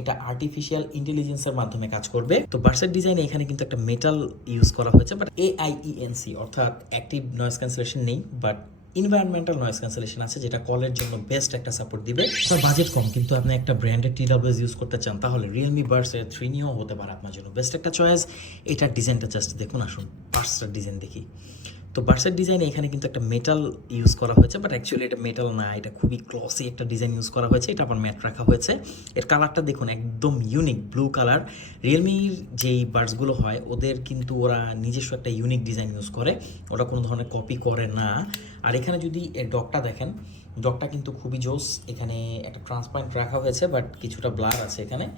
এটা আর্টিফিশিয়াল ইন্টেলিজেন্সের মাধ্যমে কাজ করবে। তো বার্সের ডিজাইনে এখানে কিন্তু একটা মেটাল ইউজ করা হয়েছে, বাট AIENC অর্থাৎ অ্যাক্টিভ নয়েজ ক্যান্সেলেশন নেই, বাট ইনভায়রনমেন্টাল নয়েজ ক্যান্সেলেশন আছে, যেটা কলের জন্য বেস্ট একটা সাপোর্ট দিবে। তো বাজেট কম কিন্তু আপনি একটা ব্র্যান্ডেড TWS ইউজ করতে চান, তাহলে রিয়েলমি বাডস এর 3 নিও হতে পারে আপনার জন্য বেস্ট একটা চয়েস। এটার ডিজাইনটা জাস্ট দেখুন, আসুন বাডসটার ডিজাইন দেখি। তো বাডসের ডিজাইনে এখানে কিন্তু একটা মেটাল ইউজ করা হয়েছে, বাট অ্যাকচুয়ালি এটা মেটাল না, এটা খুবই ক্লসি একটা ডিজাইন ইউজ করা হয়েছে। এটা আবার ম্যাট রাখা হয়েছে। এর কালারটা দেখুন, একদম ইউনিক ব্লু কালার। রিয়েলমির যেই বাডসগুলো হয় ওদের কিন্তু ওরা নিজস্ব একটা ইউনিক ডিজাইন ইউজ করে, ওটা কোনো ধরনের কপি করে না। আর এখানে যদি এর ডকটা দেখেন, ডকটা কিন্তু খুবই জোস। এখানে একটা ট্রান্সপারেন্ট রাখা হয়েছে, বাট কিছুটা ব্লার আছে এখানে।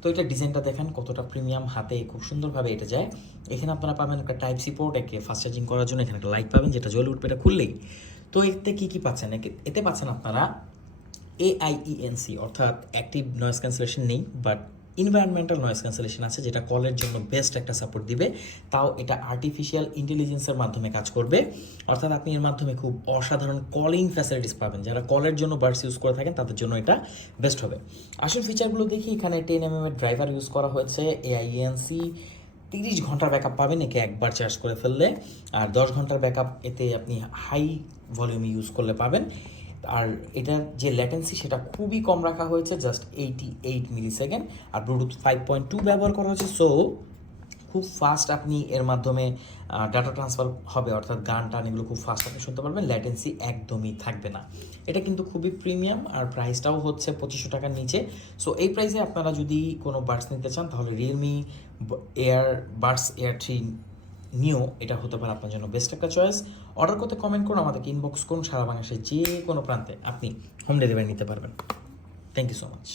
তো এটা ডিজাইনটা দেখেন কতটা প্রিমিয়াম, হাতে খুব সুন্দরভাবে এটা যায়। এখানে আপনারা পাবেন একটা টাইপ সি পোর্ট, একে ফাস্ট চার্জিং করার জন্য এখানে একটা লাইট পাবেন যেটা জ্বলে উঠবে এটা খুললেই। তো এতে কী পাচ্ছেন, এতে পাচ্ছেন আপনারা AIENC অর্থাৎ অ্যাক্টিভ নয়েজ ক্যান্সেলেশন নেই, বাট ইনভায়রনমেন্টাল নয়েজ ক্যান্সেলেশন আছে, যেটা কলের জন্য বেস্ট একটা সাপোর্ট দিবে। তাও এটা আর্টিফিশিয়াল ইন্টেলিজেন্সের মাধ্যমে কাজ করবে, অর্থাৎ আপনি এর মাধ্যমে খুব অসাধারণ কলিং ফ্যাসিলিটিস পাবেন। যারা কলের জন্য বাডস ইউজ করে থাকেন তাদের জন্য এটা বেস্ট হবে। আসল ফিচারগুলো দেখি, এখানে 10mm এর ড্রাইভার ইউজ করা হয়েছে। AIENC 30 ঘন্টার ব্যাকআপ পাবেন একে একবার চার্জ করে ফেললে, আর 10 ঘন্টার ব্যাকআপ এতে আপনি হাই ভলিউমে ইউজ করলে পাবেন। আর এটার যে ল্যাটেন্সি সেটা খুবই কম রাখা হয়েছে, জাস্ট 88 মিলিসেকেন্ড। আর ব্লুটুথ 5.2 ব্যবহার করা হয়েছে, সো খুব ফাস্ট আপনি এর মাধ্যমে ডাটা ট্রান্সফার হবে, অর্থাৎ গান টান এগুলো খুব ফাস্ট আপনি শুনতে পারবেন, ল্যাটেন্সি একদমই থাকবে না। এটা কিন্তু খুবই প্রিমিয়াম, আর প্রাইসটাও হচ্ছে 2500 টাকার নিচে। সো এই প্রাইসে আপনারা যদি কোনো বাডস নিতে চান তাহলে রিয়েলমি বাডস এয়ার 3 নিও এটা হতে পারে আপনার জন্য বেস্ট একটা চয়েস। অর্ডার করতে কমেন্ট করুন, আমাদেরকে ইনবক্স করুন, সারা বাংলাদেশের যে কোনো প্রান্তে আপনি হোম ডেলিভারি নিতে পারবেন। Thank you so much.